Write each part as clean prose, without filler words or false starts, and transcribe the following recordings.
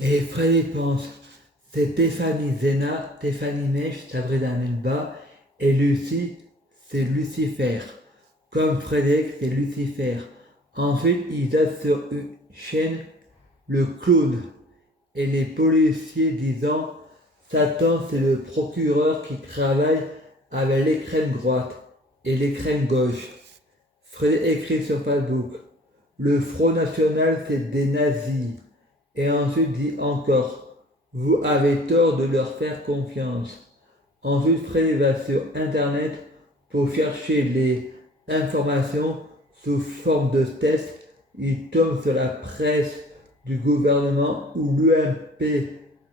Et Frédéric pense, c'est Stéphanie Zena, Stéphanie Mèche, Sabrina Melba, et Lucie, c'est Lucifer. Comme Frédéric, c'est Lucifer. Ensuite, ils a sur une chaîne le clown et les policiers disant Satan, c'est le procureur qui travaille avec l'écran droite et l'écran gauche. Frédéric écrit sur Facebook le Front National, c'est des nazis. Et ensuite dit encore vous avez tort de leur faire confiance. Ensuite, Frédéric va sur Internet pour chercher les informations sous forme de test. Il tombe sur la presse du gouvernement où l'UMP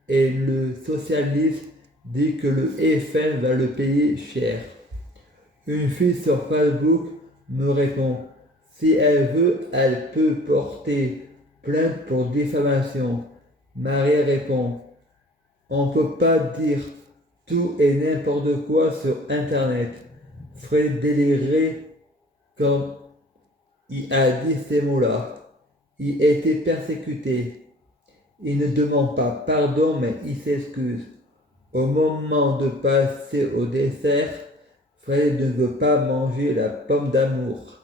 et le socialiste dit que le FN va le payer cher. Une fille sur Facebook me répond si elle veut, elle peut porter plainte pour diffamation. Marie répond on ne peut pas dire tout et n'importe quoi sur Internet. Fred délirait quand il a dit ces mots-là. Il était persécuté. Il ne demande pas pardon, mais il s'excuse. Au moment de passer au dessert, Fred ne veut pas manger la pomme d'amour.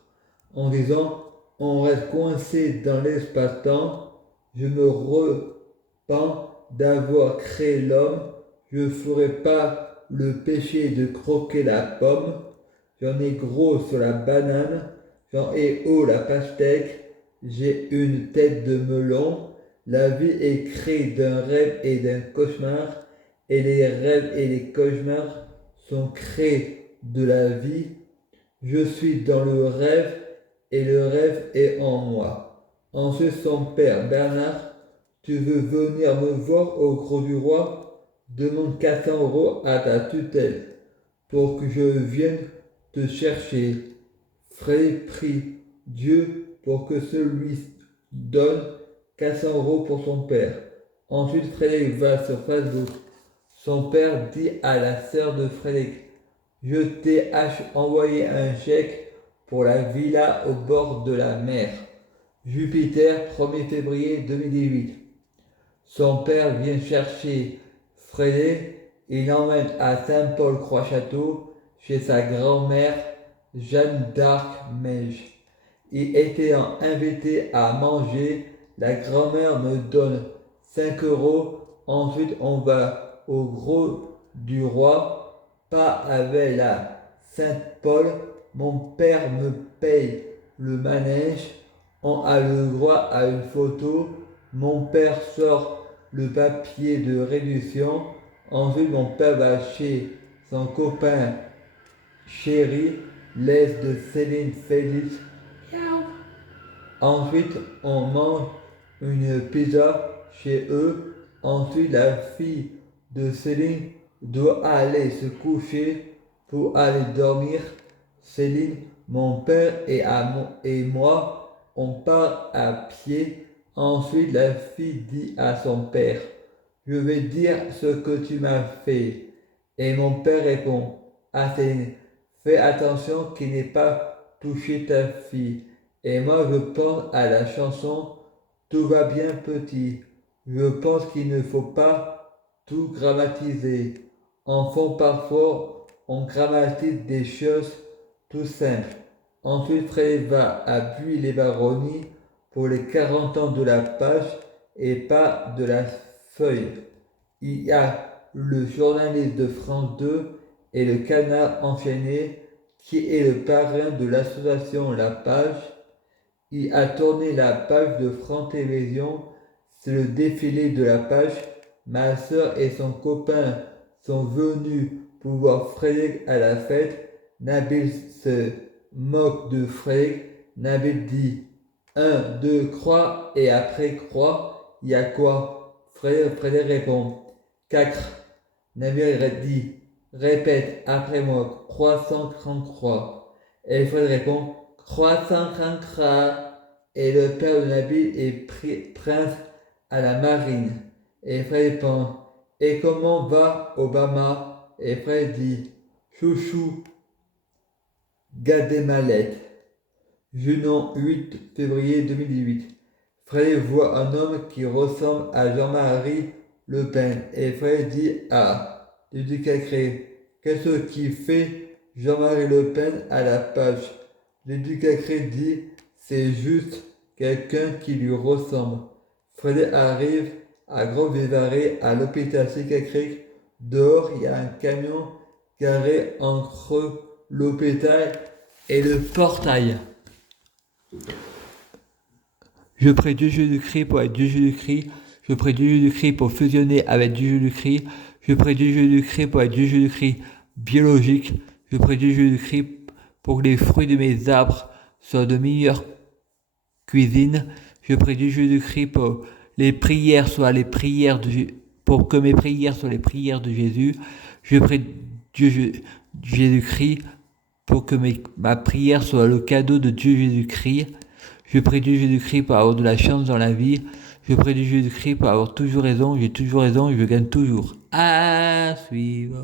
En disant on reste coincé dans l'espace-temps, je me repens d'avoir créé l'homme, je ne ferai pas le péché de croquer la pomme, j'en ai gros sur la banane, j'en ai haut la pastèque, j'ai une tête de melon, la vie est créée d'un rêve et d'un cauchemar, et les rêves et les cauchemars sont créés de la vie. Je suis dans le rêve et le rêve est en moi. Ensuite, son père, Bernard, tu veux venir me voir au Gros du Roi? Demande 400 € à ta tutelle pour que je vienne te chercher. Frédéric prie Dieu pour que celui donne 400 € pour son père. Ensuite, Frédéric va sur Facebook. Son père dit à la sœur de Frédéric je t'ai envoyé un chèque pour la villa au bord de la mer. Jupiter, 1er février 2018. Son père vient chercher Frédéric et l'emmène à Saint-Paul-Croix-Château chez sa grand-mère Jeanne d'Arc-Mège. Il était invité à manger. La grand-mère me donne 5 €. Ensuite, on va au Gros du Roi pas avec la Saint-Paul, mon père me paye le manège, on a le droit à une photo, mon père sort le papier de réduction, ensuite mon père va chez son copain chéri, l'aise de Céline Félix, ensuite on mange une pizza chez eux, ensuite la fille de Céline doit aller se coucher pour aller dormir. Céline, mon père et moi, on part à pied. Ensuite, la fille dit à son père, je vais dire ce que tu m'as fait. Et mon père répond à Céline, fais attention qu'il n'ait pas touché ta fille. Et moi, je pense à la chanson Tout va bien petit. Je pense qu'il ne faut pas tout grammatiser. Enfant, parfois, on grammatise des choses tout simples. Ensuite, Frédéric va à Buis-les-Baronnies pour les 40 ans de la page et pas de la feuille. Il y a le journaliste de France 2 et le canard enchaîné qui est le parrain de l'association La Page. Il a tourné la page de France Télévisions. C'est le défilé de la page. Ma soeur et son copain sont venus pour voir Frédéric à la fête. Nabil se moque de Frédéric. Nabil dit 1, 2, croix et après croix, il y a quoi? Frédéric répond 4. Nabil dit répète après moi, croissant 33. Et Frédéric répond croissant 33. Et le père de Nabil est prince à la marine. Et Fred répond et comment va Obama? Et Fred dit chouchou, gardez ma lettre. Junon 8 février 2018. Fred voit un homme qui ressemble à Jean-Marie Le Pen et Fred dit à Jésus Cacré, qu'est-ce qui fait Jean-Marie Le Pen à la page? Jésus Cacré dit, c'est juste quelqu'un qui lui ressemble. Fred arrive à Gros-Vivarais, à l'hôpital psychiatrique. Dehors, il y a un camion garé entre l'hôpital et le portail. Je prie Dieu Jésus-Christ pour être Dieu Jésus-Christ. Je prie Dieu Jésus-Christ pour fusionner avec Dieu Jésus-Christ. Je prie Dieu Jésus-Christ pour être Dieu Jésus-Christ biologique. Je prie Dieu Jésus-Christ pour que les fruits de mes arbres soient de meilleure cuisine. Je prie Dieu Jésus-Christ pour les prières soient les prières pour que mes prières soient les prières de Jésus. Je prie Dieu Jésus-Christ pour que ma prière soit le cadeau de Dieu Jésus-Christ. Je prie Dieu Jésus-Christ pour avoir de la chance dans la vie. Je prie Dieu Jésus-Christ pour avoir toujours raison. J'ai toujours raison et je gagne toujours. À suivre.